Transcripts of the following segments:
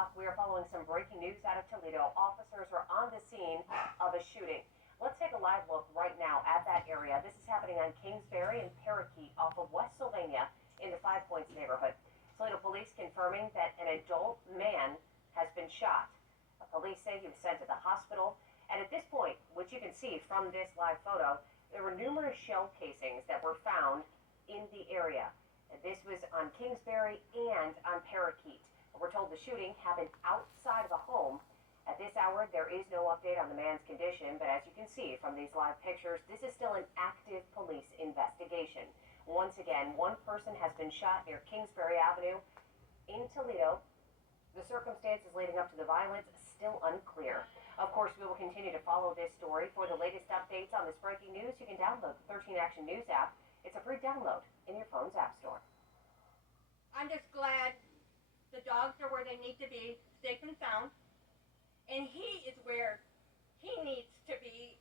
o'clock, we are following some breaking news out of Toledo. Officers are on the scene of a shooting. Let's take a live look right now at that area. This is happening on Kingsbury and Parakeet off of West Sylvania in the Five Points neighborhood. Toledo police confirming that an adult man has been shot. Police say he was sent to the hospital. And at this point, which you can see from this live photo, there were numerous shell casings that were found in the area. This was on Kingsbury and on Parakeet. We're told the shooting happened outside of a home. At this hour, there is no update on the man's condition, but as you can see from these live pictures, this is still an active police investigation. Once again, one person has been shot near Kingsbury Avenue in Toledo. The circumstances leading up to the violence still unclear. Of course, we will continue to follow this story. For the latest updates on this breaking news, you can download the 13 Action News app. It's a free download in your phone's app store. I'm just glad the dogs are where they need to be, safe and sound, and he is where he needs to be.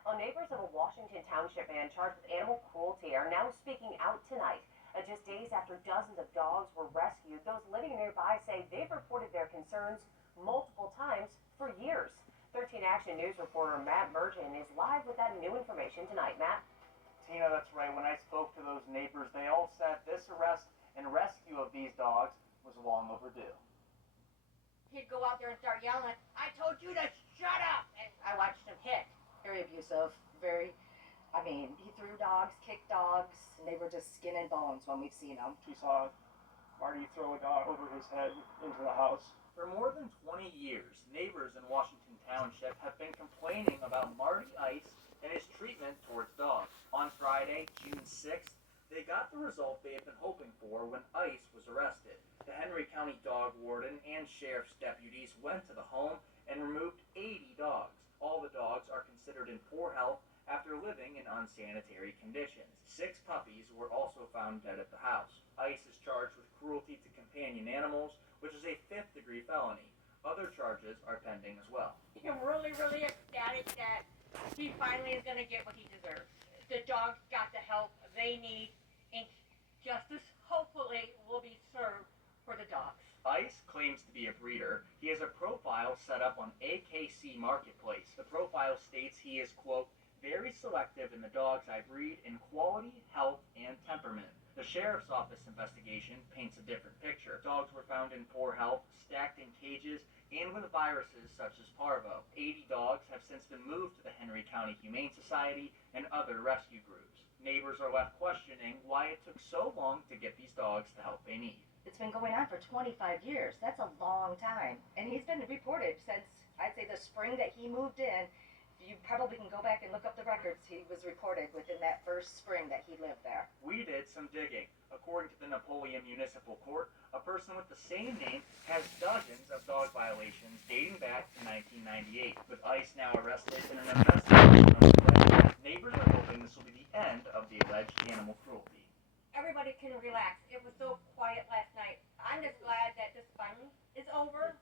Well, neighbors of a Washington Township man charged with animal cruelty are now speaking out tonight. Just days after dozens of dogs were rescued, those living nearby say they've reported their concerns multiple times for years. 13 Action News reporter Matt Mergen is live with that new information tonight. Matt? Tina, that's right. When I spoke to those neighbors, they all said this arrest and rescue of these dogs was long overdue. He'd go out there and start yelling, "I told you to shut up!" And I watched him hit. Very abusive, he threw dogs, kicked dogs, and they were just skin and bones when we've seen them. She saw Marty throw a dog over his head into the house. For more than 20 years, neighbors in Washington Township have been complaining about Marty Ice and his treatment towards dogs. On Friday, June 6th, they got the result they had been hoping for when Ice was arrested. The Henry County dog warden and sheriff's deputies went to the home and removed 80 dogs. All the dogs are considered in poor health after living in unsanitary conditions. 6 puppies were also found dead at the house. Ice is charged with cruelty to companion animals, which is a 5th-degree felony. Other charges are pending as well. I'm really, really ecstatic that he finally is going to get what he deserves. The dogs got the help they need, and justice hopefully will be served for the dogs. Ice claims to be a breeder. He has a profile set up on AKC Marketplace. The profile states he is, quote, very selective in the dogs I breed in quality, health, and temperament. The sheriff's office investigation paints a different picture. Dogs were found in poor health, stacked in cages, and with viruses such as parvo. 80 dogs have since been moved to the Henry County Humane Society and other rescue groups. Neighbors are left questioning why it took so long to get these dogs the help they need. It's been going on for 25 years. That's a long time. And he's been reported since, I'd say, the spring that he moved in. You probably can go back and look up the records. He was reported within that first spring that he lived there. We did some digging. According to the Napoleon Municipal Court, a person with the same name has dozens of dog violations dating back to 1998. With Ice now arrested in an investigation of the death, neighbors are hoping this will be the end of the alleged animal cruelty. Everybody can relax. It was so quiet last night. I'm just glad that this finally is over,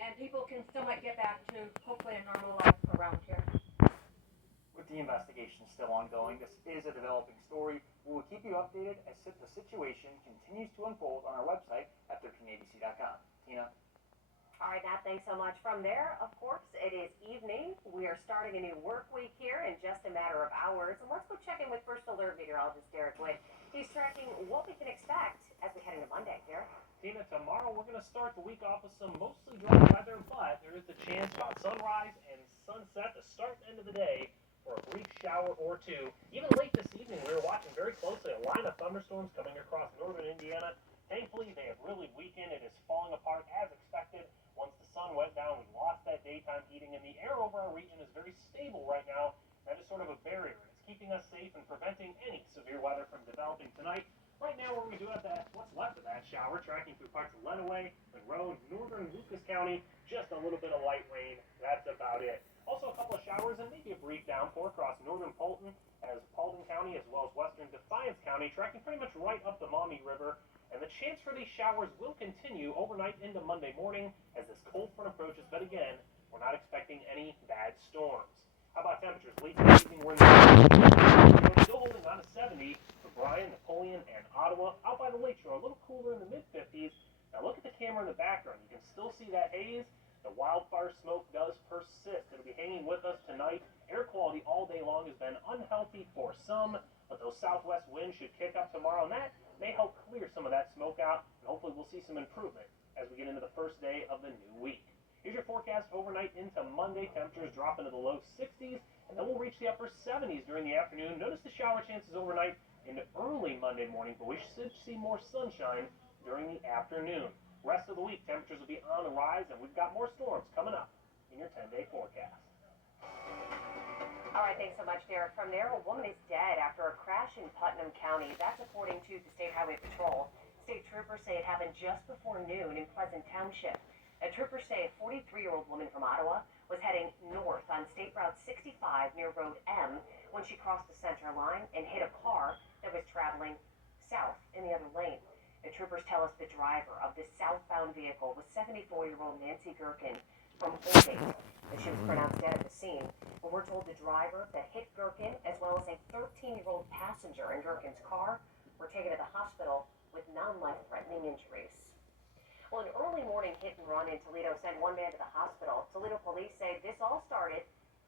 and people can still might get back to hopefully a normal life around here. With the investigation still ongoing, this is a developing story. We will keep you updated as the situation continues to unfold on our website at 13abc.com. Tina? All right, Matt, thanks so much. From there, of course, it is evening. We are starting a new work week here in just a matter of hours. And let's go check in with First Alert meteorologist Derek Wood. He's tracking what we can expect as we head into Monday. Derek? Tina, tomorrow we're going to start the week off with some mostly dry weather, but there is the chance about sunrise and sunset to start and end of the day for a brief shower or two. Even late this evening, we were watching very closely a line of thunderstorms coming across northern Indiana. Thankfully, they have really weakened. It is falling apart as expected. Once the sun went down, we lost that daytime heating, and the air over our region is very stable right now. That is sort of a barrier. It's keeping us safe and preventing any severe weather from developing tonight. Right now, where we do have that, what's left of that shower, tracking through parts of Lenawee, Monroe, northern Lucas County, just a little bit of light rain. That's about it. Also, a couple of showers and maybe a brief downpour across northern Polton, as Paulding County, as well as western Defiance County, tracking pretty much right up the Maumee River. And the chance for these showers will continue overnight into Monday morning as this cold front approaches. But again, we're not expecting any bad storms. How about temperatures? Late this evening, we're still holding on to 70 for Bryan, Napoleon, and Ottawa. Out by the lake shore, a little cooler in the mid-50s. background, you can still see that haze. The wildfire smoke does persist. It'll be hanging with us tonight. Air quality all day long has been unhealthy for some, but those southwest winds should kick up tomorrow, and that may help clear some of that smoke out, and hopefully we'll see some improvement as we get into the first day of the new week. Here's your forecast overnight into Monday. Temperatures drop into the low 60s, and then we'll reach the upper 70s during the afternoon. Notice the shower chances overnight into early Monday morning, but we should see more sunshine during the afternoon. Rest of the week, temperatures will be on the rise, and we've got more storms coming up in your 10-day forecast. All right, thanks so much, Derek. From there, a woman is dead after a crash in Putnam County. That's according to the State Highway Patrol. State troopers say it happened just before noon in Pleasant Township. Troopers say a 43-year-old woman from Ottawa was heading north on State Route 65 near Road M when she crossed the center line and hit a car that was traveling south in the other lane. The troopers tell us the driver of this southbound vehicle was 74-year-old Nancy Gherkin from Holgate, and she was pronounced dead at the scene. But we're told the driver that hit Gherkin, as well as a 13-year-old passenger in Gherkin's car, were taken to the hospital with non-life-threatening injuries. Well, an early morning hit and run in Toledo sent one man to the hospital. Toledo police say this all started